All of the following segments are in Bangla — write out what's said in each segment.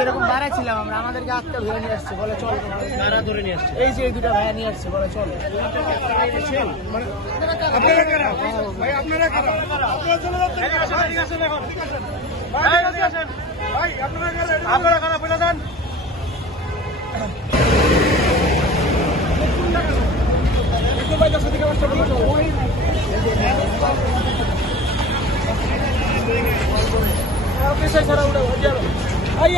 এরকম দাঁড়ায় ছিলাম আমরা আমাদেরকে আটটা ধরে নিয়ে আসছে বলে চল কারা ধরে নিয়ে আসছে। এই যে এই দুটা ভাইয়া নিয়ে আসছে বলে চল। আপনারা কারা? ভাই আপনারা কারা? ভাই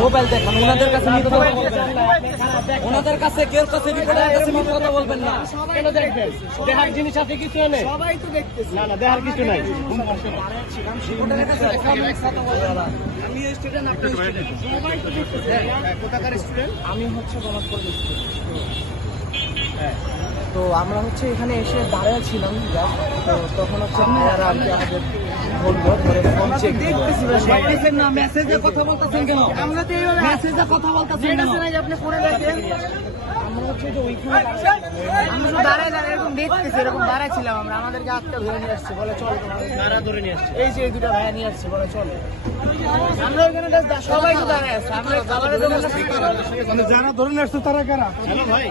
মোবাইল দেখান ওনাদের কাছে কথা বলবেন না। ওনাদের কাছে কেউ কাছে কথা বলবেন না। কেন দেখবেন? দেখার জিনিস আছে কিছু নেই সবাই তো দেখতেছি। না না দেখার কিছু নাই। ওনাদের কাছে দেখান, তো আমরা হচ্ছে এখানে এসে দাঁড়িয়ে ছিলাম। তো তখন হচ্ছে ভাইয়ারা আর কি আমাদের বলল ধরে ফোন চেক দেখতেছি দেখতেছেন না মেসেজে কথা বলতেছেন কেন? আমরা তো এইভাবে মেসেজে কথা বলতেছেন যেটা না যে আপনি ফোনে দেখেন? আমরা হচ্ছে যে ওইখানে আমরা তো দাঁড়ায় দাঁড়ায় এরকম দেখতেছি এরকম দাঁড়ায় ছিলাম আমরা। আমাদেরকে আটটা ধরে নিয়ে আসছে বলে চল। ধরে নিয়ে আসছে। এই যে এই দুটা ভাইয়া নিয়ে আসছে বলে চল। আমরা ওইখানে সবাই তো দাঁড়ায় আছে আমরা খাবারের দোকানে মানে যারা ধরে নিয়ে আসছে তারা কারা? ভাই।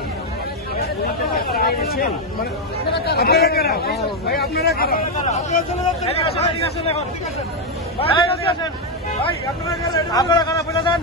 আপনারা কারা? বলে দেন।